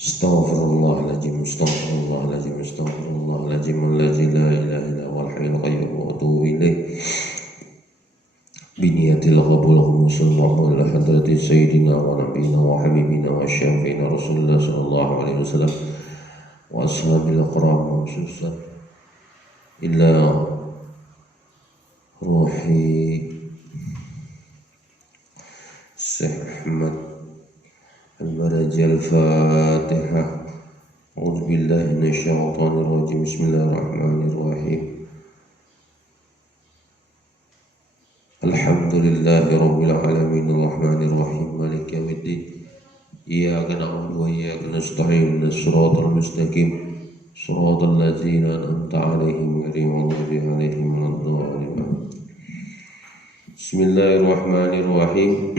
Astaghfirullahaladzim, astaghfirullahaladzim, astaghfirullahaladzim, alladzi la ilaha illa huwal hayyul qayyum wa atubu ilaih. Biniyatil qabul sallallahu ala hadrati sayyidina wa nabiyina wa habibina wa syafiina Rasulullah sallallahu alaihi wasallam wa ashabil kiram khususan illa ruhi Syekh Ahmad Al-Baraji Al-Fatihah. A'udzu billahi minasyaitonir rajim. Bismillahirrahmanirrahim. Alhamdulillahi rabbil alamin arrahmanir rahim maliki yaumiddin. Iyyaka na'budu wa iyyaka nasta'in. Shiratal mustaqim. Shiratal ladzina an'amta 'alaihim ghairil maghdubi 'alaihim waladdallin. Bismillahirrahmanirrahim.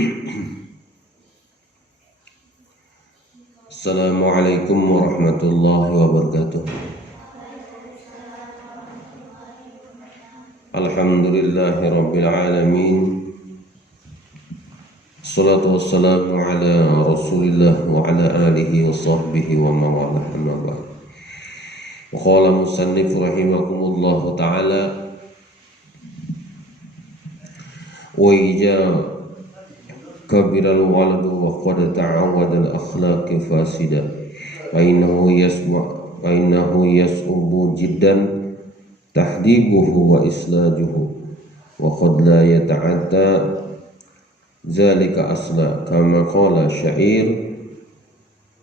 Assalamualaikum warahmatullahi wabarakatuh. Alhamdulillahi rabbil alamin. Assalatu wassalamu ala rasulillah wa ala alihi wa sahbihi wa mawalah amma ba'd. Wa qala musannif rahimakumullahu ta'ala wa ija kabiral waladu wa qad ta'awwada al-akhlaqi fasida wa innahu yas'ubu jiddan tahdibuhu wa islajuhu wa qad la yata'adda zalika asla kama qala syair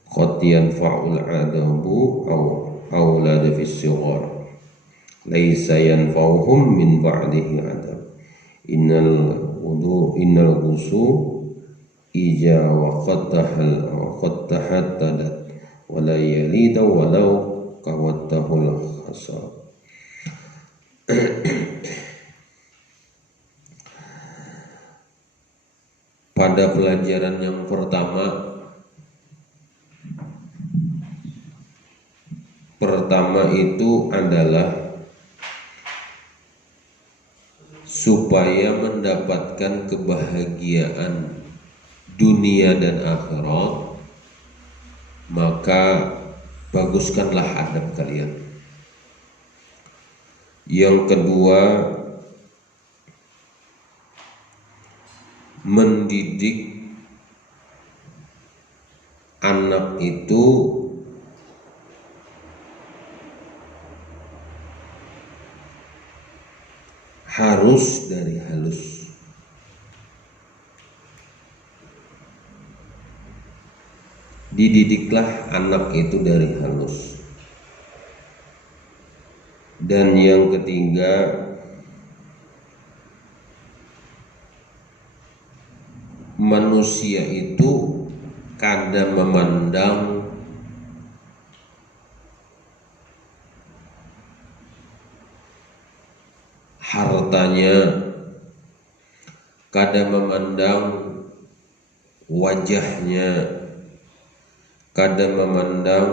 qad yanfa'ul adabu awlad fi sighar laysa yanfa'uhum min ba'dihi adab innal ghusu ija wa qad tahattadat wa la yalida walau kawattahul khasab. Pada pelajaran yang pertama itu adalah supaya mendapatkan kebahagiaan dunia dan akhirat, maka baguskanlah adab kalian. Yang kedua, mendidik anak itu harus dari halus. Dididiklah anak itu dari halus. Dan yang ketiga, manusia itu kadang memandang hartanya, kadang memandang wajahnya, kadang memandang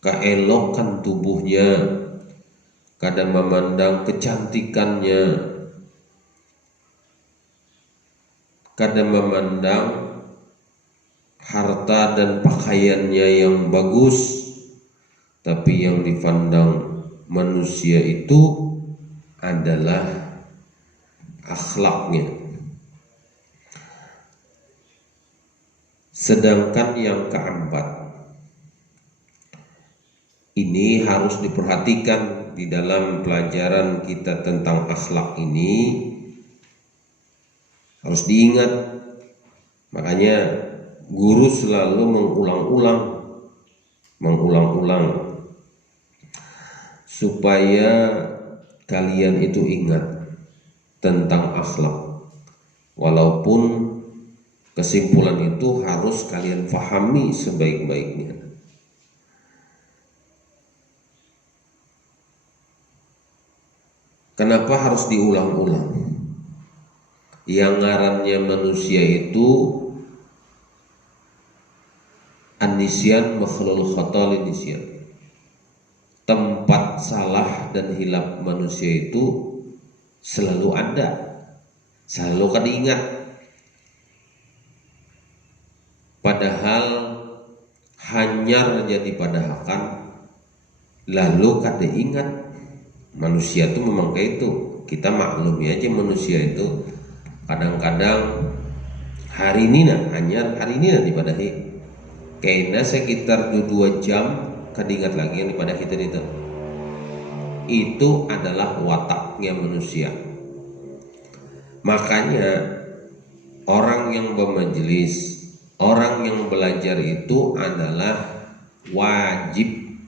keelokan tubuhnya, kadang memandang kecantikannya, kadang memandang harta dan pakaiannya yang bagus. Tapi yang dipandang manusia itu adalah akhlaknya. Sedangkan yang keempat, ini harus diperhatikan di dalam pelajaran kita tentang akhlak ini, harus diingat. Makanya guru selalu mengulang-ulang supaya kalian itu ingat tentang akhlak. Walaupun kesimpulan itu harus kalian fahami sebaik-baiknya. Kenapa harus diulang-ulang? Yang ngarannya manusia itu an-nisyan makhlul khata lin-nisyan. Tempat salah dan hilap manusia itu selalu ada, selalu kan diingat. Padahal hanyar jadi padahakan lalu kada ingat manusia itu memang kayak itu. Kita maklumi aja manusia itu kadang-kadang hari ini hanyar hari ini dipadahi kayaknya sekitar 2 jam kada ingat lagi yang dipadahi tadi itu adalah wataknya manusia. Makanya orang yang bermajelis, orang yang belajar itu adalah wajib.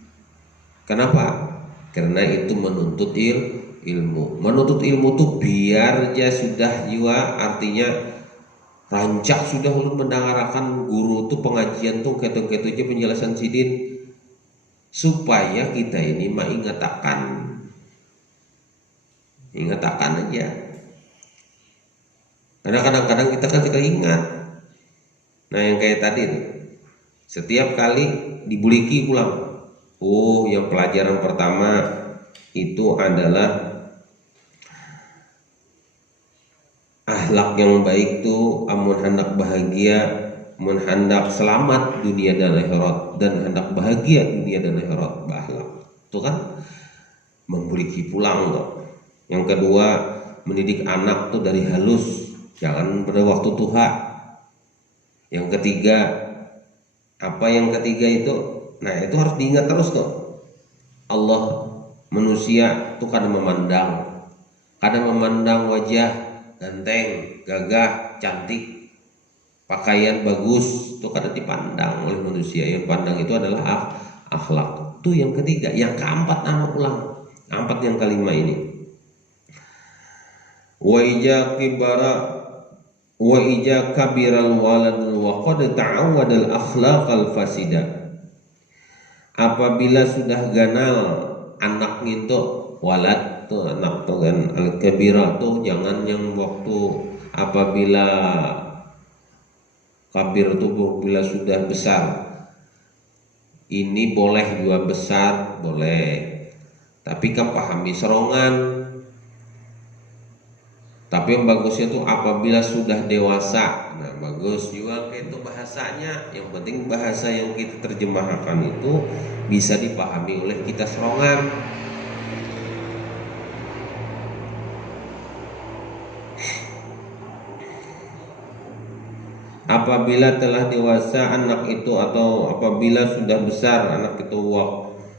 Kenapa? Karena itu menuntut ilmu. Menuntut ilmu tuh biar dia sudah jiwa, artinya rancak sudah ulun mendengarkan guru tuh pengajian tuh keto-keto aja penjelasan sidin, supaya kita ini ingatakan aja. Karena kadang-kadang kita kan tidak ingat. Nah yang kayak tadi tuh, setiap kali dibuliki pulang. Oh, yang pelajaran pertama itu adalah akhlak yang baik tuh amun hendak bahagia, amun hendak selamat dunia dan akhirat, dan hendak bahagia dunia dan akhirat berakhlak. Itu kan membuliki pulang tuh. Yang kedua, mendidik anak tuh dari halus, jangan pada waktu tuha. Yang ketiga, apa yang ketiga itu? Nah itu harus diingat terus tuh. Allah manusia tuh kadang memandang wajah ganteng, gagah, cantik, pakaian bagus tuh kadang dipandang oleh manusia. Yang pandang itu adalah akhlak. Itu yang ketiga. Yang keempat anak ulang. Empat yang kelima ini. Wa ija kabiral waladul wa qad ta'awwadal akhlaqal fasida. Apabila sudah ganal anak itu, walad tuh anak tuh kan, al-kabira tuh jangan yang waktu apabila kabir tuh bila sudah besar. Ini boleh juga besar, boleh. Tapi kan pahami serongan. Tapi yang bagusnya tuh apabila sudah dewasa. Nah bagus juga kayak itu bahasanya. Yang penting bahasa yang kita terjemahkan itu bisa dipahami oleh kita serongan. Apabila telah dewasa anak itu, atau apabila sudah besar anak itu,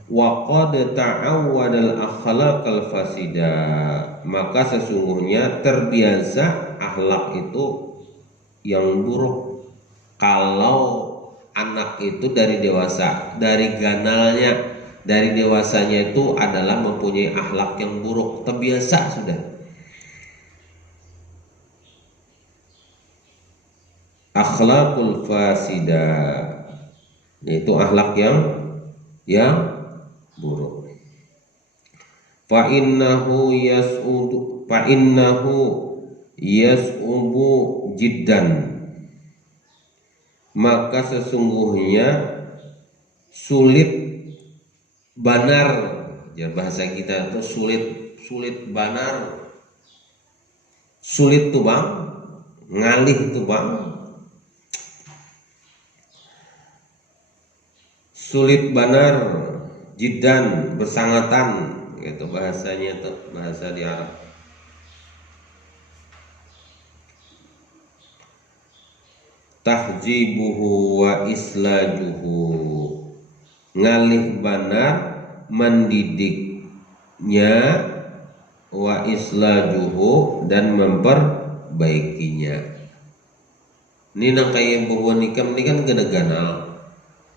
waqad ta'awwadal akhlaqal fasida, maka sesungguhnya terbiasa akhlak itu yang buruk. Kalau anak itu dari dewasa, dari ganalnya, dari dewasanya itu adalah mempunyai akhlak yang buruk, terbiasa sudah. Akhlakul fasida, yaitu akhlak yang buruk. Fa innahu yas'ubu jiddan, maka sesungguhnya sulit banar, ya bahasa kita itu sulit banar, sulit tuh bang, ngalih tuh bang, sulit banar, jiddan bersangatan, gitu bahasanya tuh, bahasa di Arab. Tahjibuhu wa islajuhu, ngalih banar mendidiknya, wa islajuhu dan memperbaikinya. Ini nang kayak bahwa nikam ini kan gana-gana.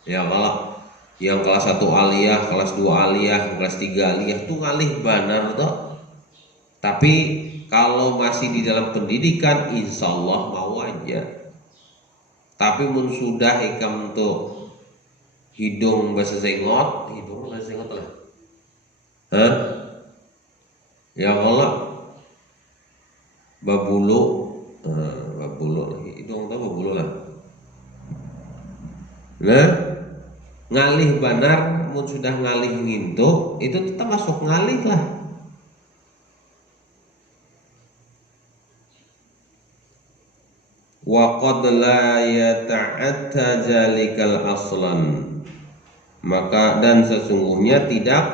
Ya kalau yang kelas 1 aliyah, kelas 2 aliyah, kelas 3 aliyah tuh ngalih banar toh. Tapi kalau masih di dalam pendidikan insya Allah mau aja. Tapi mun sudah ikam tuh hidung bahasa sengot lah. Hah? Ya Allah babulu, hidung tuh babulu lah. Nah, ngalih banar, mun sudah ngalih ngintu, itu tetap masuk ngalih lah. wa qad la yata'atta zalikal aslan, maka dan sesungguhnya tidak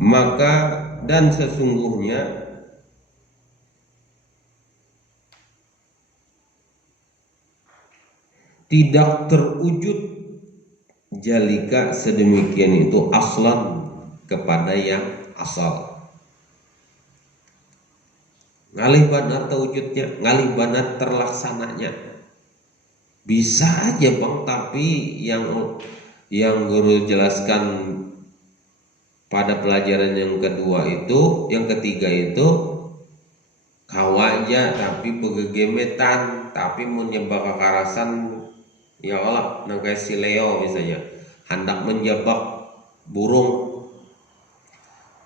maka dan sesungguhnya tidak terwujud jalika sedemikian itu aslan kepada yang asal. Ngalih benar terwujudnya, ngalih benar terlaksananya. Bisa aja Bang, tapi yang guru jelaskan pada pelajaran yang kedua itu, yang ketiga itu kawaja tapi begegemetan, tapi menyebab kekerasan. Ya Allah, nang kayak si Leo misalnya hendak menjebak burung,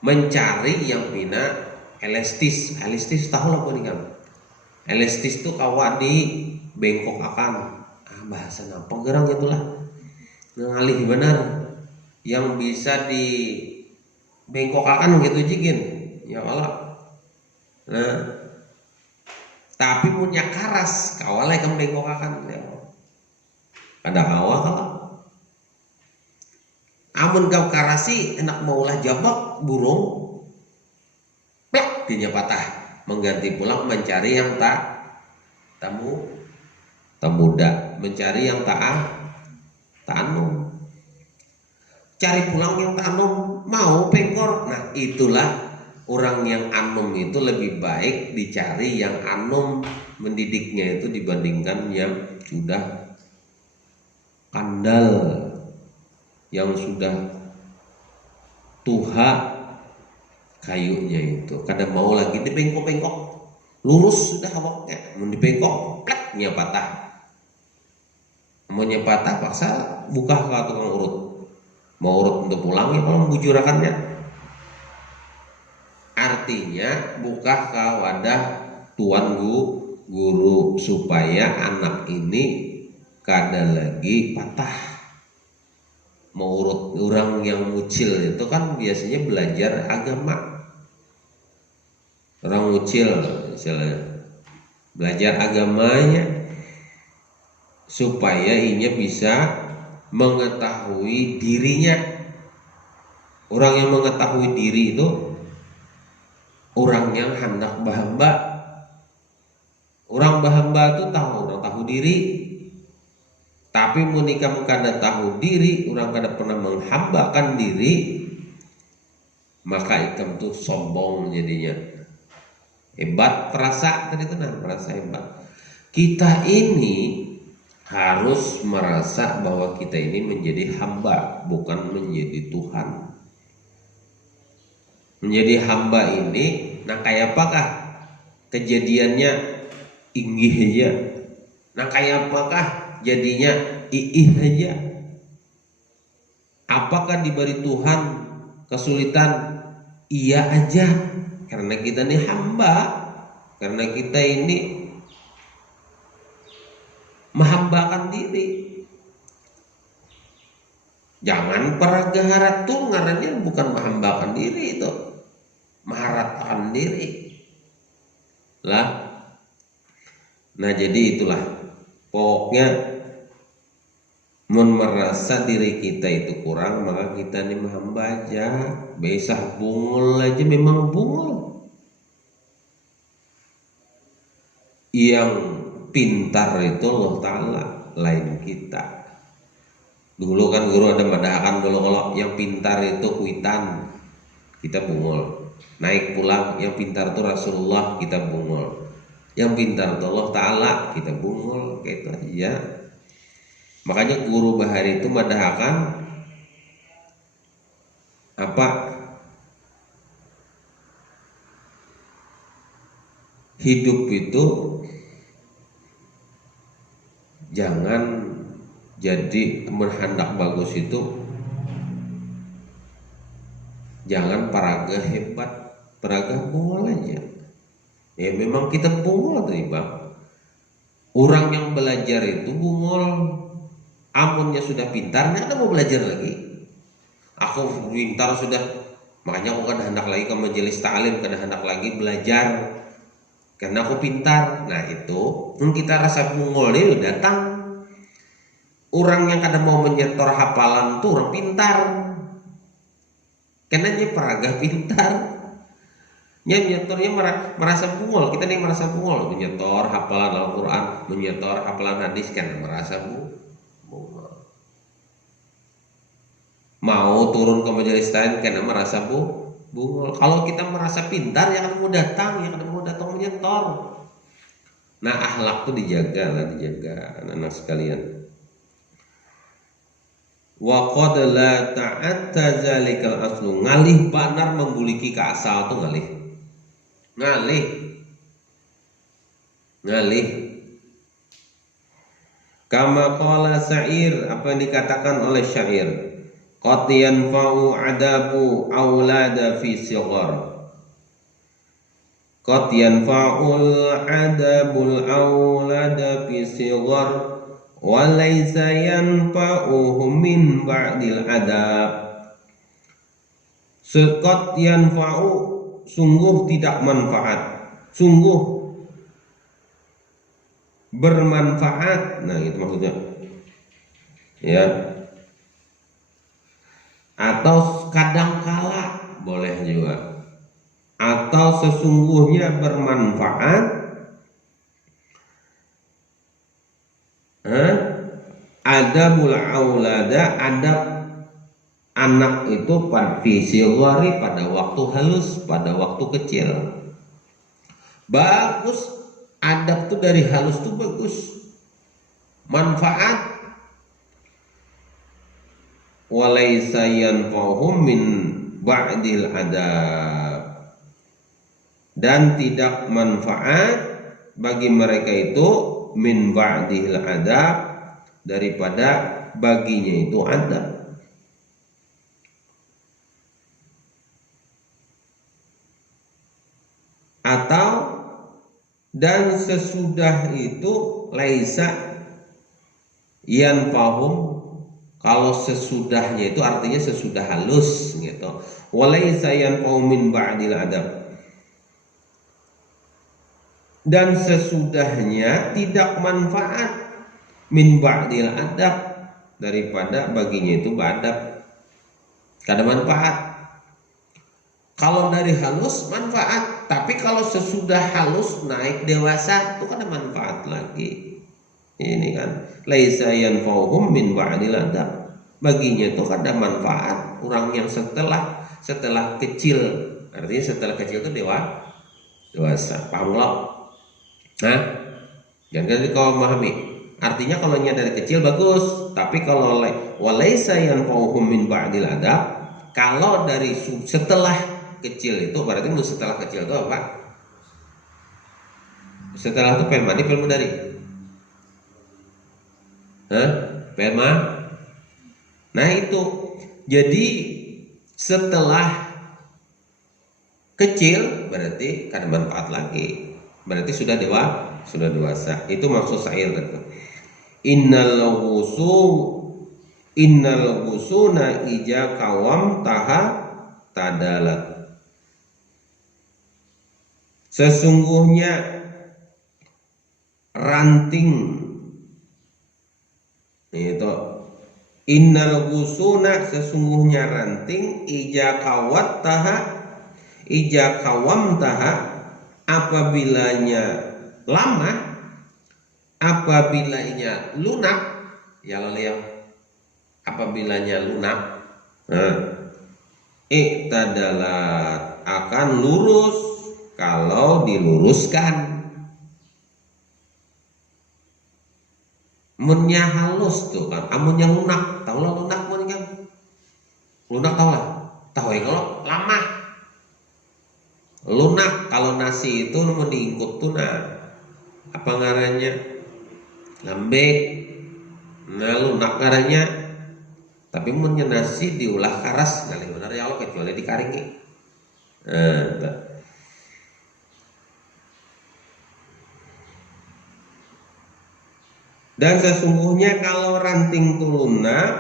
mencari yang pina elastis tahu lah pun kan. Elastis tuh kawa di bengkok akan bahasa apa gerang itulah ngalih benar yang bisa di bengkok akan gitu jikin. Ya Allah. Nah, tapi punya karas kawalai kan bengkok akan. Ya. Ada awal kalau amun kau karasi enak maulah jabak burung plak dinya patah, mengganti pulang mencari yang muda, mencari yang tanum, cari pulang yang tanum mau pengkor. Nah itulah orang yang anum itu lebih baik dicari yang anum, mendidiknya itu dibandingkan yang sudah kandal, yang sudah tuha kayunya itu. Kadang mau lagi dibengkok-bengkok, lurus sudah awaknya, mau dibengkok, plaknya patah. Maunya patah paksa buka ke tukang urut, mau urut untuk pulang ya kalau membujurakannya. Artinya buka ke wadah tuan guru supaya anak ini kada lagi patah. Mau urut orang yang mucil itu kan biasanya belajar agama. Orang mucil misalnya belajar agamanya supaya inya bisa mengetahui dirinya. Orang yang mengetahui diri itu orang yang hendak bahamba. Orang bahamba itu orang tahu diri. Tapi menikah kada tahu diri, orang kada pernah menghambakan diri, maka ikam tuh sombong jadinya. Hebat perasa tadi itu merasa hebat. Kita ini harus merasa bahwa kita ini menjadi hamba, bukan menjadi Tuhan. Menjadi hamba ini, nah kayak apakah kejadiannya inggih aja? Nah kayak apakah jadinya iih aja? Apakah diberi Tuhan kesulitan? Iya aja, karena kita ini hamba, karena kita ini menghambakan diri. Jangan peragaharat tuh ngarannya bukan menghambakan diri, itu maharatakan diri lah. Nah jadi itulah pokoknya mun merasa diri kita itu kurang, maka kita ini menghamba aja. Besah bungul aja memang bungul. Yang pintar itu Allah Ta'ala, lain kita. Dulu kan guru ada madahakan dulu kalau yang pintar itu kuitan, kita bungul. Naik pulang yang pintar itu Rasulullah, kita bungul. Yang pintar itu Allah Ta'ala, kita bungul. Kayak itu aja. Makanya guru Bahari itu madahakan apa? Hidup itu jangan jadi berhendak bagus itu jangan paraga hebat, paraga bungol aja. Ya memang kita bungol tuh Bang. Orang yang belajar itu bungol. Amunnya sudah pintar, nggak ada mau belajar lagi. Aku pintar sudah, makanya aku kada hendak lagi ke majelis ta'lim, kada hendak lagi belajar karena aku pintar. Nah itu kita rasa bungol itu datang. Orang yang kada mau menyetor hafalan tuh orang pintar, karena dia peragah pintar. Nyetornya merasa bungol. Kita nih merasa bungol menyetor hafalan Al-Quran, menyetor hafalan hadis, kan merasa bungol. Mau turun ke majelis lain karena merasa bungol. Kalau kita merasa pintar, yang mau datang, menyetor. Nah akhlak tuh dijaga anak-anak sekalian. Wa qad la ta'atta zalikal aslu, ngalih banar mengguliki ke asal tuh ngalih kama qala syair, apa yang dikatakan oleh syair, qad yanfa'u adabu aulada fi sighar, qad yanfa'ul adabul aulada fi sighar walaysa yanfa'uhum min ba'dil adab. Sekot yanfa'u, sungguh tidak manfaat, sungguh bermanfaat. Nah itu maksudnya ya. Atau kadangkala boleh juga, atau sesungguhnya bermanfaat adabul aulada, adab anak itu pada waktu halus, pada waktu kecil. Bagus, adab tuh dari halus tuh bagus, manfaat. Walaysa yanfa'uhum min ba'dil adab, dan tidak manfaat bagi mereka itu min ba'dil adab, daripada baginya itu adab. Atau dan sesudah itu laisa yanfa'uhum, kalau sesudahnya itu artinya sesudah halus gitu. Walaysa yanfa'uhum min ba'dil adab, dan sesudahnya tidak manfaat min ba'dil adab, daripada baginya itu badab, kada manfaat. Kalau dari halus manfaat, tapi kalau sesudah halus naik dewasa itu kada manfaat lagi. Ini kan laisa yanfa'uhum min ba'dil adab, baginya itu kada manfaat orang yang setelah kecil, artinya setelah kecil itu dewasa. Paham lo? Nah, jangan kau memahami. Artinya kalau dari kecil bagus, tapi kalau walaysa yanfa'uhum min ba'dil adab, kalau dari setelah kecil itu berarti setelah kecil itu apa? Setelah itu pelma di pelmu dari pelma. Nah itu jadi setelah kecil berarti kada manfaat lagi, berarti sudah dewasa. Itu maksud syair itu. Innal ghusuna ija kawam taha tadalat. Sesungguhnya ranting itu, innal ghusuna, sesungguhnya ranting, ija kawam taha, apabilanya lama, apabilanya lunak, ya leliau, apabilanya lunak, iktadalat, akan lurus kalau diluruskan. Munnya halus tuh kan, amunnya lunak, tahu lah lunak mun kan, lunak tahu lah, tahu ya. Kalau lama lunak, kalau nasi itu mau diingkut tuh, nah apa ngarannya, lembek, nah lunak ngarannya. Tapi munnya nasi diulah karas, ngalih benar ya Allah, kecuali dikaringi. Dan sesungguhnya kalau ranting itu lunak,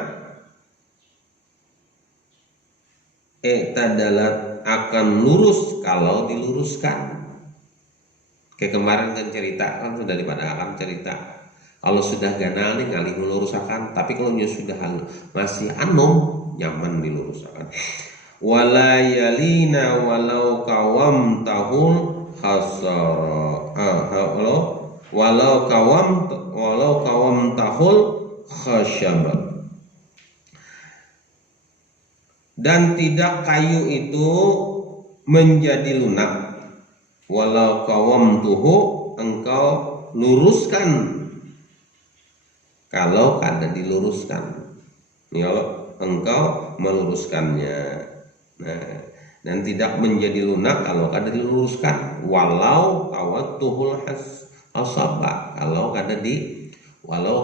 i'tadalat akan lurus kalau diluruskan. Kayak kemarin kan cerita kan sudah akan cerita. Kalau sudah ganal nih ngalih meluruskan, tapi kalau sudah masih anom nyaman diluruskan. Wala yalina walau kawam tahun khasara. Walau kawam tahul khasyabat. Dan tidak kayu itu menjadi lunak. Walau kawam tuhu, engkau luruskan kalau kada diluruskan. Kalau engkau meluruskannya. Nah, dan tidak menjadi lunak kalau kada diluruskan. Walau kawatuhul asaba, walau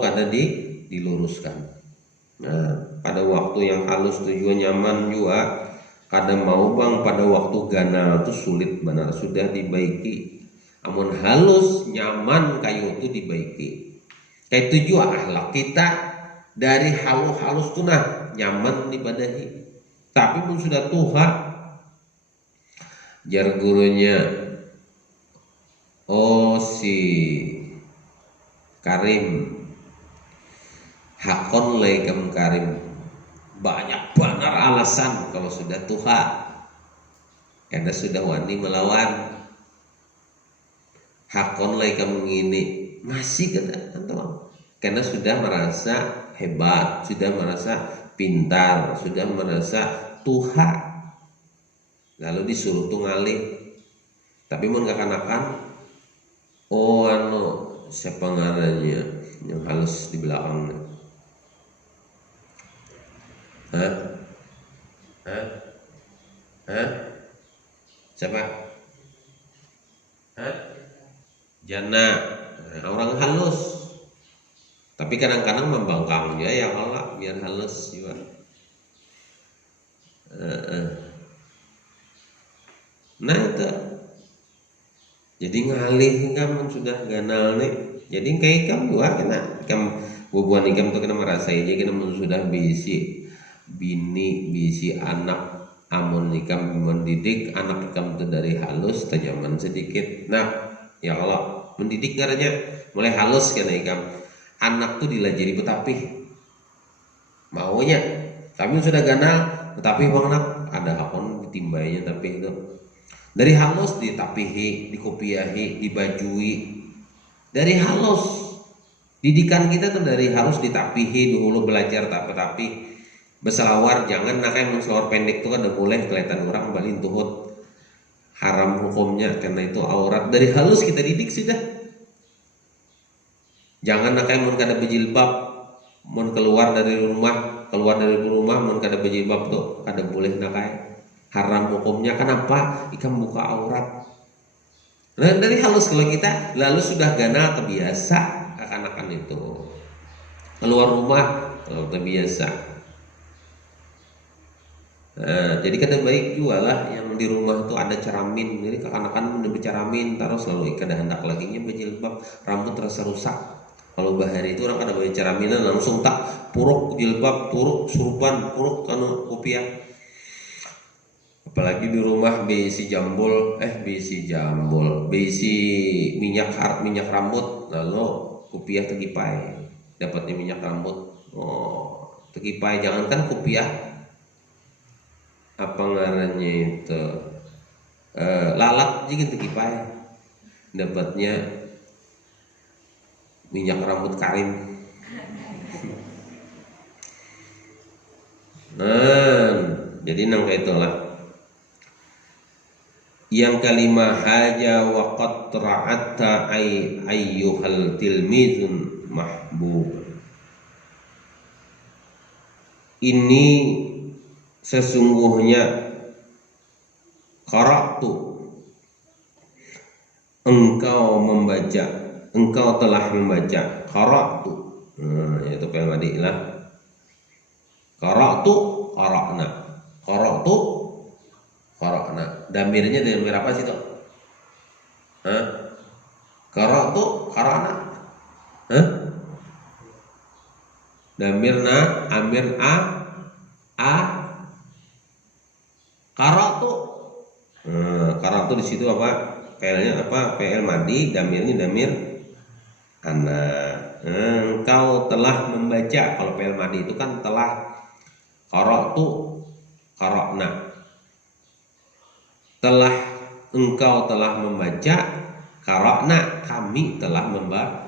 kada diluruskan. Nah, pada waktu yang halus tujuan nyaman juga. Kada mau bang pada waktu ganal itu sulit benar, sudah dibaiki. Amun halus nyaman kayu itu dibaiki. Kayak itu juga akhlak kita dari halus tuh nah nyaman dibadahi. Tapi pun sudah tuha jar gurunya, oh si Karim hakon laikam Karim, banyak benar alasan kalau sudah tuha karena sudah wani melawan. Hakon laikam ini masih karena sudah merasa hebat, sudah merasa pintar, sudah merasa tuha, lalu disuruh tuh ngalih. Tapi mau ngakanakan, oh siapa ngarannya yang halus di belakangnya? Siapa? Jana. Nah, orang halus. Tapi kadang-kadang membangkang dia ya Allah biar halus juga. Nah itu. Jadi ngalih ikam sudah ganal nih. Jadi kayak ikam juga kena ikam bubuhan ikam tuh kena merasa aja kena sudah bisi bini bisi anak. Amun ikam mendidik anak ikam tuh dari halus tajaman sedikit. Nah ya Allah mendidik ngarannya mulai halus kena ikam. Anak tuh dilajari betapih maunya, tapi sudah ganal tetapi bang anak ada hakon ditimbainya. Tapi itu dari halus ditapihi, dikopiahi, dibajui. Dari halus didikan kita tuh dari halus ditapihi dulu belajar tapi berselawar jangan nak yang selawar pendek tuh kan udah boleh kelihatan orang balin tuhut haram hukumnya karena itu aurat. Dari halus kita didik sudah. Jangan nak yang mun kada berjilbab, mun keluar dari rumah mun kada berjilbab tuh kada boleh nak haram hukumnya. Kenapa? Ikam buka aurat. Nah, dari halus kalau kita lalu sudah ganal terbiasa akan itu keluar rumah kalau terbiasa. Nah, jadi kadang baik juga lah yang di rumah tuh ada ceramin. Jadi kekanakan udah berceramin taruh selalu kada hendak laginya berjilbab, rambut terasa rusak. Kalau bahari itu orang kada bawa ceraminan langsung tak puruk jilbab, puruk surupan, puruk kanu kopiah. Apalagi di rumah besi minyak rambut, lalu kopiah tegipai, dapatnya minyak rambut. Oh, tegipai jangankan kopiah apa ngarannya itu lalat juga tegipai, dapatnya minyak rambut Karim. Nah, jadi nang kayak itulah. Yang kelima haja wa qad ra'atta ayyuhal tilmizun mahbub. Ini sesungguhnya qara'tu engkau telah membaca qara'tu. Nah, itu pel madilah. Qara'tu qara'na. Qara'tu qara'na. Damirnya damir apa sih tuh? Qara'tu qara'na. Damirna amir a Qara'tu. Qara'tu di situ apa? PL-nya apa? PL madi, damirnya damir ana. Engkau telah membaca. Kalau PL madi itu kan telah. Qara'tu, qara'na. Telah, engkau telah membaca. Qara'na, kami telah membaca.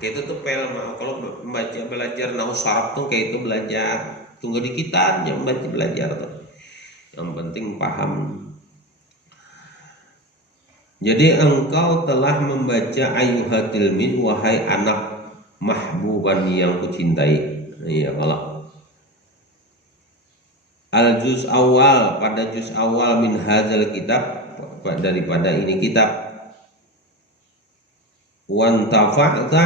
Kayak itu tuh PL. Kalau membaca belajar nahwu syaraf tuh kayak itu belajar. Tunggu di kita yang membaca belajar tuh. Yang penting paham. Jadi engkau telah membaca ayyuhatil min, wahai anak mahbuban yang kucintai. Iya, kalau al juz awal, pada juz awal min hadzal kitab, daripada ini kitab. Wan tafa'ta,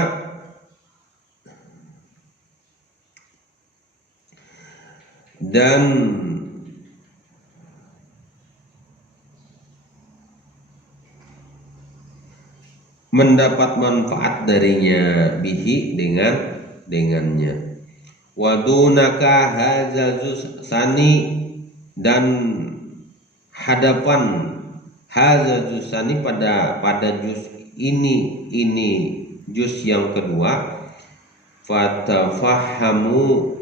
dan mendapat manfaat darinya, bihi, dengannya. Wadunaka hadza sani, dan hadapan hadza sani pada juz ini juz yang kedua. Fatafahamu,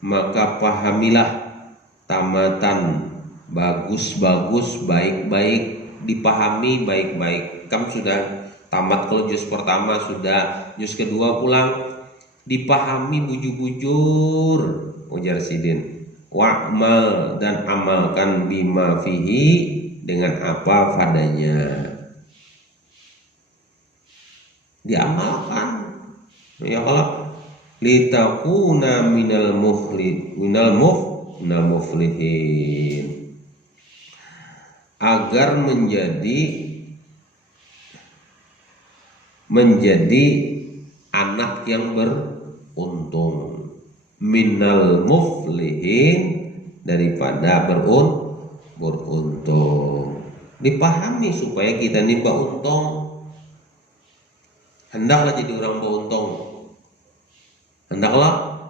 maka pahamilah, tamatan, bagus-bagus, baik-baik, dipahami baik-baik. Kamu sudah tamat kalau juz pertama, sudah juz kedua pulang, dipahami bujur-bujur. Ujar Sidin. Wa'mal, dan amalkan, bima fihi, dengan apa padanya. Diamalkan. Ya Allah, litakuna minal muflihin, agar menjadi anak yang beruntung. Minal muflihin, daripada beruntung. Dipahami supaya kita ini beruntung. Hendaklah jadi orang beruntung. Hendaklah.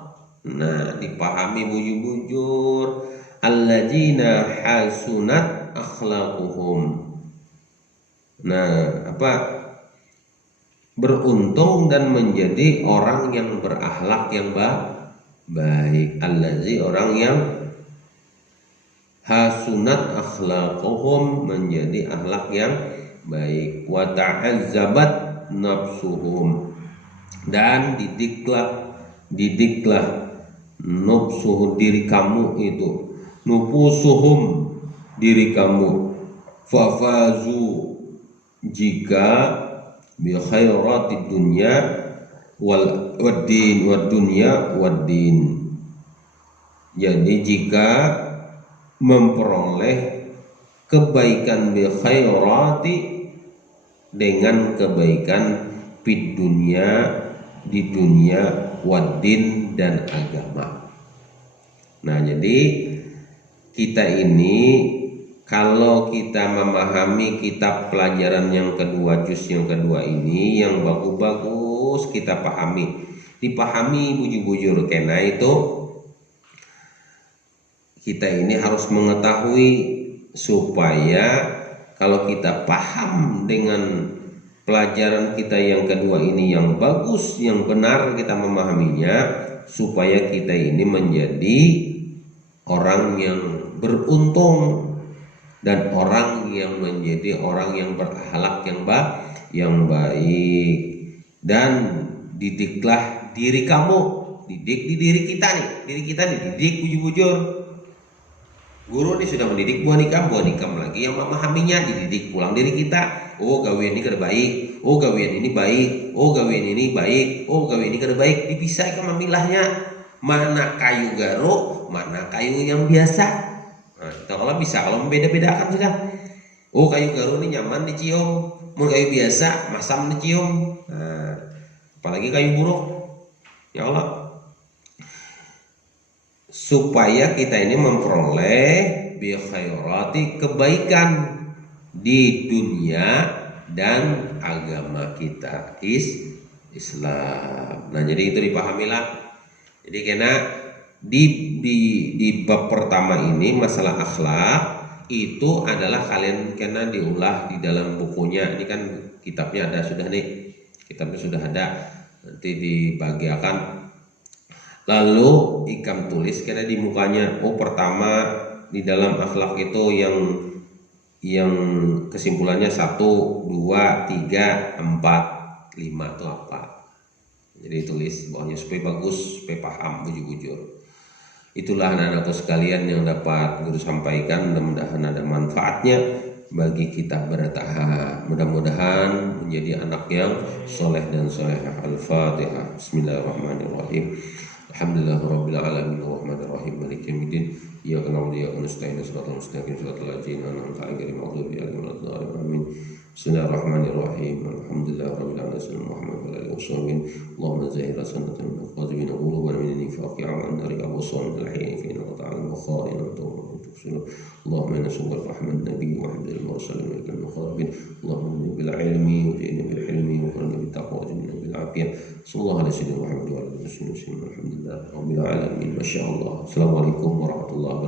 Nah, dipahami bujur-bujur. Alladzina hasunat akhlaquhum. Nah, apa? Beruntung dan menjadi orang yang berakhlak yang baik. Allazi, orang yang hasunat akhlaquhum, menjadi akhlak yang baik. Wa ta'azzabat nafsuhum, dan didiklah nafsuhum, diri kamu itu, nufusuhum, diri kamu, fafazu, jika bi khairatid dunya wad din. Jadi jika memperoleh kebaikan, bi khairati, dengan kebaikan, fid dunya, di dunia, waddin, dan agama. Nah, jadi kita ini kalau kita memahami kitab pelajaran yang kedua, juz yang kedua ini, yang bagus-bagus kita pahami, dipahami bujur-bujur, karena itu kita ini harus mengetahui supaya kalau kita paham dengan pelajaran kita yang kedua ini yang bagus, yang benar kita memahaminya, supaya kita ini menjadi orang yang beruntung dan orang yang menjadi orang yang berakhlak yang baik. Dan didiklah diri kamu, didik di diri kita nih, didik bujur-bujur. Guru ini sudah mendidik buah nikam lagi yang memahaminya, dididik pulang diri kita. Oh, gawean ini kada baik, oh gawean ini baik, oh gawean ini baik, oh gawean ini kada baik. Dipisahkan memilahnya, mana kayu garuk, mana kayu yang biasa. Nah, kita kalau bisa, kalau membeda-bedakan sudah. Oh, kayu garuk ini nyaman dicium, mau kayu biasa masam dicium. Nah, apalagi kayu buruk. Ya Allah, supaya kita ini memperoleh bi khairati, kebaikan di dunia dan agama kita, Islam. Nah, jadi itu dipahamilah. Jadi kena Di bab pertama ini masalah akhlak itu adalah kalian kena diulah di dalam bukunya. Ini kan kitabnya ada sudah nih, kitabnya sudah ada, nanti dibagiakan. Lalu ikam tulis kena di mukanya. Oh, pertama di dalam akhlak itu yang kesimpulannya 1, 2, 3, 4, 5 itu apa. Jadi tulis bawahnya supaya bagus, supaya paham bujur-bujur. Itulah anak-anakku sekalian yang dapat guru sampaikan, mudah-mudahan ada manfaatnya bagi kita bertahan. Mudah-mudahan menjadi anak yang soleh dan solehah. Al-Fatihah. Bismillahirrahmanirrahim. Alhamdulillahirabbil alamin arrahmanir rahim maliki yaumiddin. Iyyaka na'budu wa iyyaka nasta'in ihdinas mustaqim siratal ladzina an'amta 'alaihim ghairil maghdubi 'alaihim waladdallin. Amin. Bismillahirrahmanirrahim. Alhamdulillahirabbil alamin Muhammad wa alihi wasallam. Allahumma zahir sanatan min qadibin quluban min nifaqi 'aman dari Abu Sa'id al-Hayy fi inna ta'ala al-bukhari wa tafsir. Allahumma nas'aluka rahman nabiy wa hamdal mursalin wa kal mukharrabin. Allahumma bil ilmi wa jina bil hilmi wa qul bil taqwa wa jina bil afiyah. Sallallahu alaihi wasallam Muhammad wa alihi wasallam. Alhamdulillah rabbil alamin. Masyaallah. Assalamualaikum warahmatullahi wabarakatuh.